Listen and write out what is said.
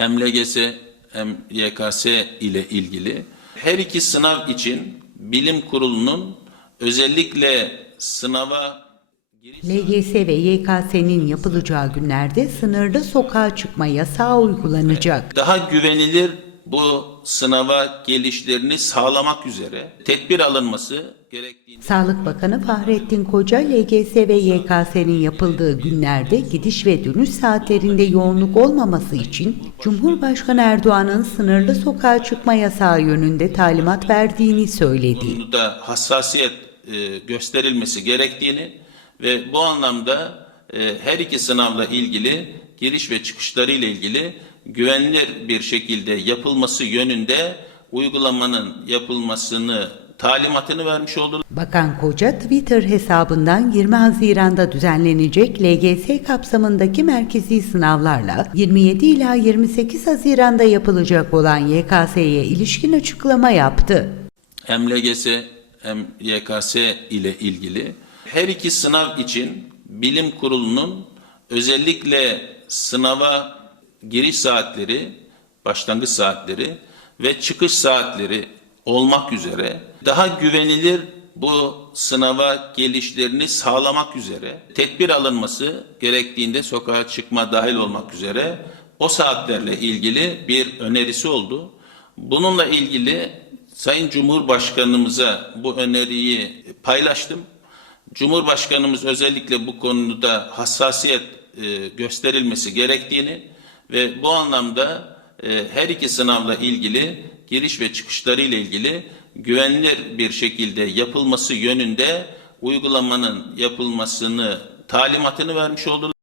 hem LGS hem YKS ile ilgili her iki sınav için bilim kurulunun özellikle sınava LGS ve YKS'nin yapılacağı günlerde sınırda sokağa çıkma yasağı uygulanacak. daha güvenilir bu sınava gelişlerini sağlamak üzere tedbir alınması gerektiğini Sağlık Bakanı Fahrettin Koca, LGS ve YKS'nin yapıldığı günlerde gidiş ve dönüş saatlerinde yoğunluk olmaması için Cumhurbaşkanı Erdoğan'ın sınırda sokağa çıkma yasağı yönünde talimat verdiğini söyledi. konuda hassasiyet e, gösterilmesi gerektiğini ve bu anlamda e, her iki sınavla ilgili giriş ve çıkışları ile ilgili güvenilir bir şekilde yapılması yönünde uygulamanın yapılmasını talimatını vermiş oldu. Bakan Koca Twitter hesabından 20 Haziran'da düzenlenecek LGS kapsamındaki merkezi sınavlarla 27 ila 28 Haziran'da yapılacak olan YKS'ye ilişkin açıklama yaptı. hem LGS hem YKS ile ilgili her iki sınav için bilim kurulunun özellikle sınava giriş saatleri, başlangıç saatleri ve çıkış saatleri olmak üzere daha güvenilir bu sınava gelişlerini sağlamak üzere tedbir alınması gerektiğinde sokağa çıkma dahil olmak üzere o saatlerle ilgili bir önerisi oldu. Bununla ilgili Sayın Cumhurbaşkanımıza bu öneriyi paylaştım. Cumhurbaşkanımız özellikle bu konuda hassasiyet e, gösterilmesi gerektiğini ve bu anlamda e, her iki sınavla ilgili giriş ve çıkışları ile ilgili güvenilir bir şekilde yapılması yönünde uygulamanın yapılmasını talimatını vermiş oldular.